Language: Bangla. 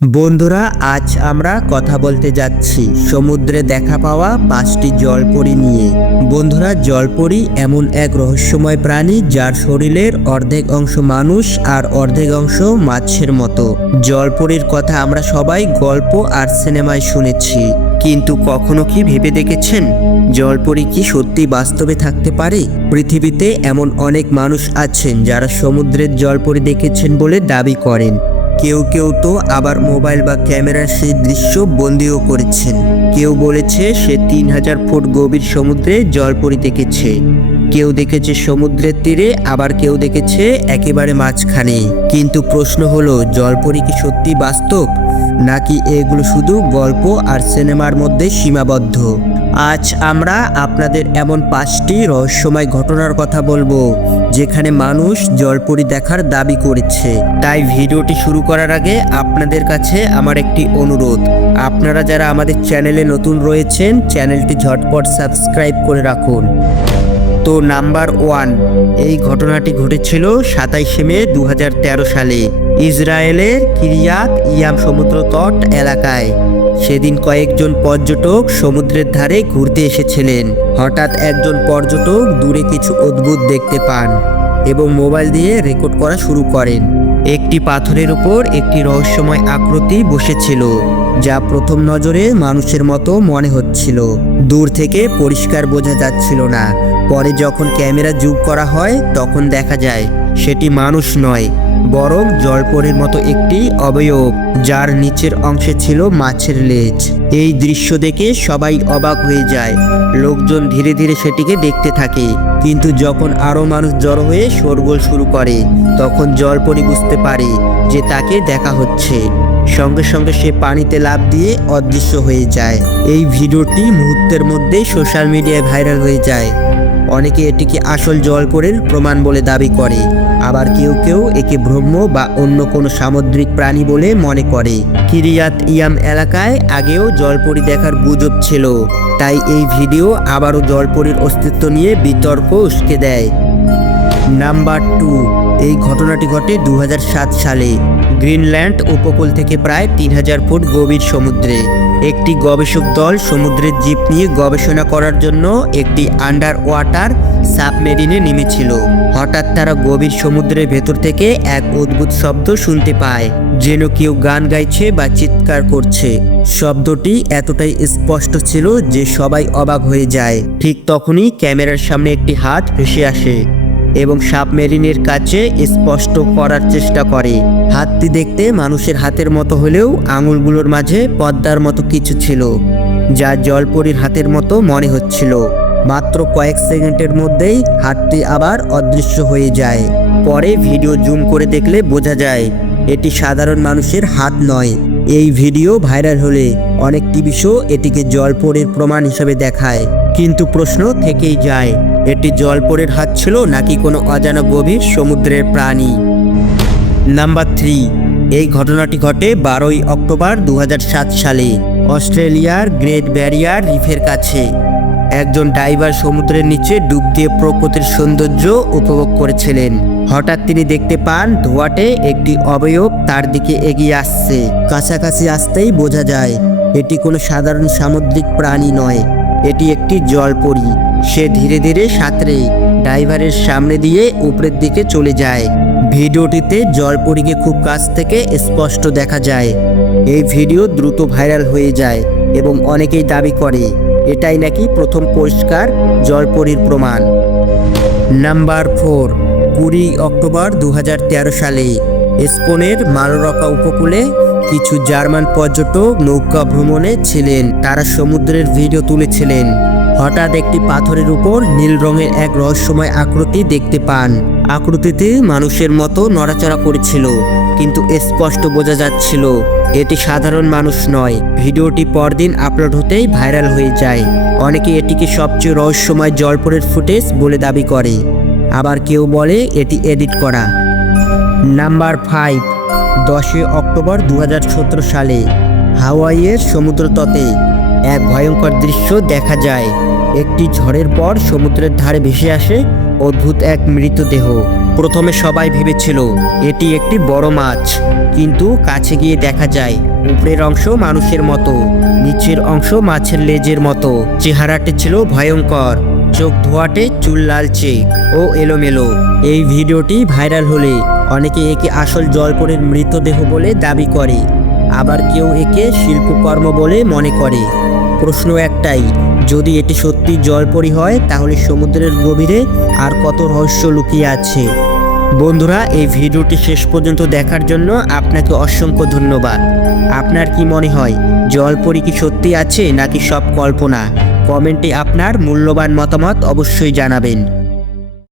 বন্ধুরা, আজ আমরা কথা বলতে যাচ্ছি সমুদ্রে দেখা পাওয়া 5টি জলপরি নিয়ে। বন্ধুরা, জলপরি এমন এক রহস্যময় প্রাণী যার শরীরের অর্ধেক অংশ মানুষ আর অর্ধেক অংশ মাছের মতো। জলপরির কথা আমরা সবাই গল্প আর সিনেমায় শুনেছি, কিন্তু কখনো কি ভেবে দেখেছেন জলপরি কি সত্যি বাস্তবে থাকতে পারে? পৃথিবীতে এমন অনেক মানুষ আছেন যারা সমুদ্রের জলপরি দেখেছেন বলে দাবি করেন। কেউ কেউ তো আবার মোবাইল বা ক্যামেরার সেই দৃশ্য বন্দিও করেছেন। কেউ বলেছে সে 3000 ফুট গভীর সমুদ্রে জলপরি দেখেছে, কেউ দেখেছে সমুদ্রের তীরে, আবার কেউ দেখেছে একেবারে মাঝখানে। কিন্তু প্রশ্ন হলো, জলপরি কি সত্যি বাস্তব, নাকি এগুলো শুধু গল্প আর সিনেমার মধ্যে সীমাবদ্ধ? আজ আমরা আপনাদের এমন 5টি রহস্যময় ঘটনার কথা বলবো যেখানে মানুষ জলপরি দেখার দাবি করেছে। তাই ভিডিওটি শুরু করার আগে আপনাদের কাছে আমার একটি অনুরোধ, আপনারা যারা আমাদের চ্যানেলে নতুন রয়েছেন চ্যানেলটি ঝটপট সাবস্ক্রাইব করে রাখুন। তো নাম্বার 1, এই ঘটনাটি ঘটেছিল 27শে মে 2013 সালে ইসরায়েলের কিরিয়াত ইয়াম সমুদ্র তট এলাকায়। সেদিন কয়েকজন পর্যটক সমুদ্রের ধারে ঘুরতে এসেছিলেন। হঠাৎ একজন পর্যটক দূরে কিছু অদ্ভুত দেখতে পান এবং মোবাইল দিয়ে রেকর্ড করা শুরু করেন। একটি পাথরের উপর একটি রহস্যময় আকৃতি বসেছিল, যা প্রথম নজরে মানুষের মতো মনে হচ্ছিল। দূর থেকে পরিষ্কার বোঝা যাচ্ছিল না। পরে যখন ক্যামেরা জুম করা হয় তখন দেখা যায় সেটি মানুষ নয়, বরং জলপরির মতো একটি অবয়ব, যার নিচের অংশে ছিল মাছের লেজ। এই দৃশ্য দেখে সবাই অবাক হয়ে যায়। লোকজন ধীরে ধীরে সেটিকে দেখতে থাকে, কিন্তু যখন আরো মানুষ জড়ো হয়ে শোরগোল শুরু করে তখন জলপরি বুঝতে পারে যে তাকে দেখা হচ্ছে। সঙ্গে সঙ্গে সে পানিতে লাফ দিয়ে অদৃশ্য হয়ে যায়। এই ভিডিওটি মুহূর্তের মধ্যেই সোশ্যাল মিডিয়ায় ভাইরাল হয়ে যায়। অনেকে এটিকে আসল জলপরির প্রমাণ বলে দাবি করে, আবার কেউ কেউ একে ব্রহ্ম বা অন্য কোনো সামুদ্রিক প্রাণী বলে মনে করে। কিরিয়াত ইয়াম এলাকায় আগেও জলপরি দেখার গুজব ছিল, তাই এই ভিডিও আবারও জলপরির অস্তিত্ব নিয়ে বিতর্ক উস্কে দেয়। নাম্বার 2, এই ঘটনাটি ঘটে 2007 সালে গ্রিনল্যান্ড উপকূল থেকে প্রায় 3000 ফুট গভীর সমুদ্রে। একটি গবেষক দল সমুদ্রের জীব নিয়ে গবেষণা করার জন্য একটি আন্ডার ওয়াটার সাবমেরিনে নেমেছিল। হঠাৎ তারা গভীর সমুদ্রের ভেতর থেকে এক অদ্ভুত শব্দ শুনতে পায়, যেন কেউ গান গাইছে বা চিৎকার করছে। শব্দটি এতটাই স্পষ্ট ছিল যে সবাই অবাক হয়ে যায়। ঠিক তখনই ক্যামেরার সামনে একটি হাত ভেসে আসে এবং সাবমেরিনের কাছে স্পষ্ট করার চেষ্টা করে। হাতটি দেখতে মানুষের হাতের মতো হলেও আঙুলগুলোর মাঝে পদ্মার মতো কিছু ছিল, যা জলপরির হাতের মতো মনে হচ্ছিল। মাত্র কয়েক সেকেন্ডের মধ্যেই হাতটি আবার অদৃশ্য হয়ে যায়। পরে ভিডিও জুম করে দেখলে বোঝা যায় এটি সাধারণ মানুষের হাত নয়। এই ভিডিও ভাইরাল হলে অনেক টিভি শো এটিকে জলপরির প্রমাণ হিসেবে দেখায়, কিন্তু প্রশ্ন থেকেই যায়, এটি জলপরির হাত ছিল নাকি কোনো অজানা গভীর সমুদ্রের প্রাণী? নাম্বার 3, এই ঘটনাটি ঘটে 12ই অক্টোবর 2007 সালে অস্ট্রেলিয়ার গ্রেট ব্যারিয়ার রিফের কাছে। একজন ডাইভার সমুদ্রের নিচে ডুব দিয়ে প্রকৃতির সৌন্দর্য উপভোগ করেছিলেন। হঠাৎ তিনি দেখতে পান ধোঁয়াটে একটি অবয়ব তার দিকে এগিয়ে আসছে। কাছাকাছি আসতেই বোঝা যায় এটি কোনো সাধারণ সামুদ্রিক প্রাণী নয়, এটি একটি জলপরি। সে ধীরে ধীরে সাঁতরে ডাইভারের সামনে দিয়ে উপরের দিকে চলে যায়। ভিডিওটিতে জলপরিকে খুব কাছ থেকে স্পষ্ট দেখা যায়। এই ভিডিও দ্রুত ভাইরাল হয়ে যায় এবং অনেকেই দাবি করে এটাই নাকি প্রথম পরিষ্কার জলপরির প্রমাণ। নাম্বার 4, 20 অক্টোবর 2013 সালে স্পেনের মালোরকা উপকূলে কিছু জার্মান পর্যটক নৌকা ভ্রমণে ছিলেন। তারা সমুদ্রের ভিডিও তুলেছিলেন। হঠাৎ একটি পাথরের উপর নীল রঙের এক রহস্যময় আকৃতি দেখতে পান। আকৃতিতে মানুষের মতো নড়াচড়া করেছিল, কিন্তু স্পষ্ট বোঝা যাচ্ছিল এটি সাধারণ মানুষ নয়। ভিডিওটি পরদিন আপলোড হতেই ভাইরাল হয়ে যায়। অনেকে এটিকে সবচেয়ে রহস্যময় জলপরির ফুটেজ বলে দাবি করে, আবার কেউ বলে এটি এডিট করা। নাম্বার 5, 10 অক্টোবর 2017 সালে হাওয়াইয়ের সমুদ্রতটে এক ভয়ঙ্কর দৃশ্য দেখা যায়। একটি ঝড়ের পর সমুদ্রের ধারে ভেসে আসে অদ্ভুত এক মৃতদেহ। প্রথমে সবাই ভেবেছিল এটি একটি বড় মাছ, কিন্তু কাছে গিয়ে দেখা যায় উপরের অংশ মানুষের মতো, নিচের অংশ মাছের লেজের মতো। চেহারাটি ছিল ভয়ঙ্কর, চোখ ধোয়াটে, চুল লালচে ও এলোমেলো। এই ভিডিওটি ভাইরাল হলে অনেকে একে আসল জলপরীর মৃতদেহ বলে দাবি করে, আবার কেউ একে শিল্পকর্ম বলে মনে করে। প্রশ্ন একটাই, যদি এটি সত্যি জলপরী হয় তাহলে সমুদ্রের গভীরে আর কত রহস্য লুকিয়ে আছে। বন্ধুরা, এই ভিডিওটি শেষ পর্যন্ত দেখার জন্য আপনাকে অসংখ্য ধন্যবাদ। আপনার কি মনে হয় জলপরী কি সত্যি আছে নাকি সব কল্পনা? কমেন্টে আপনার মূল্যবান মতামত অবশ্যই জানাবেন।